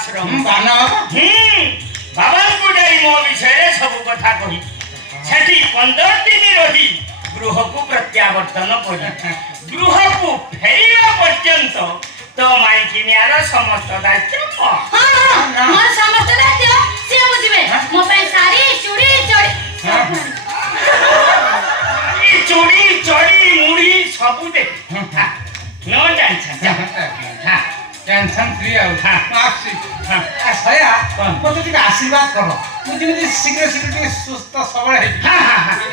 आश्रम बाना बाबा को जाई मो विषय सब कथा कही सेठी 15 दिन रही गृह को प्रत्यावर्तन करी गृह को फेरिला पर्यंत तो माइकिनियार समस्त दायित्व मोर समस्त दायित्व से बुझिबे मो पे सारी चूड़ी चड़ी चूड़ी चढ़ी मुड़ी सब they know tension tension free आसी सया मत टिके आशीर्वाद कर मुझे शीघ्र शीघ्र टिके सुस्थ सबल है